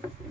Thank you.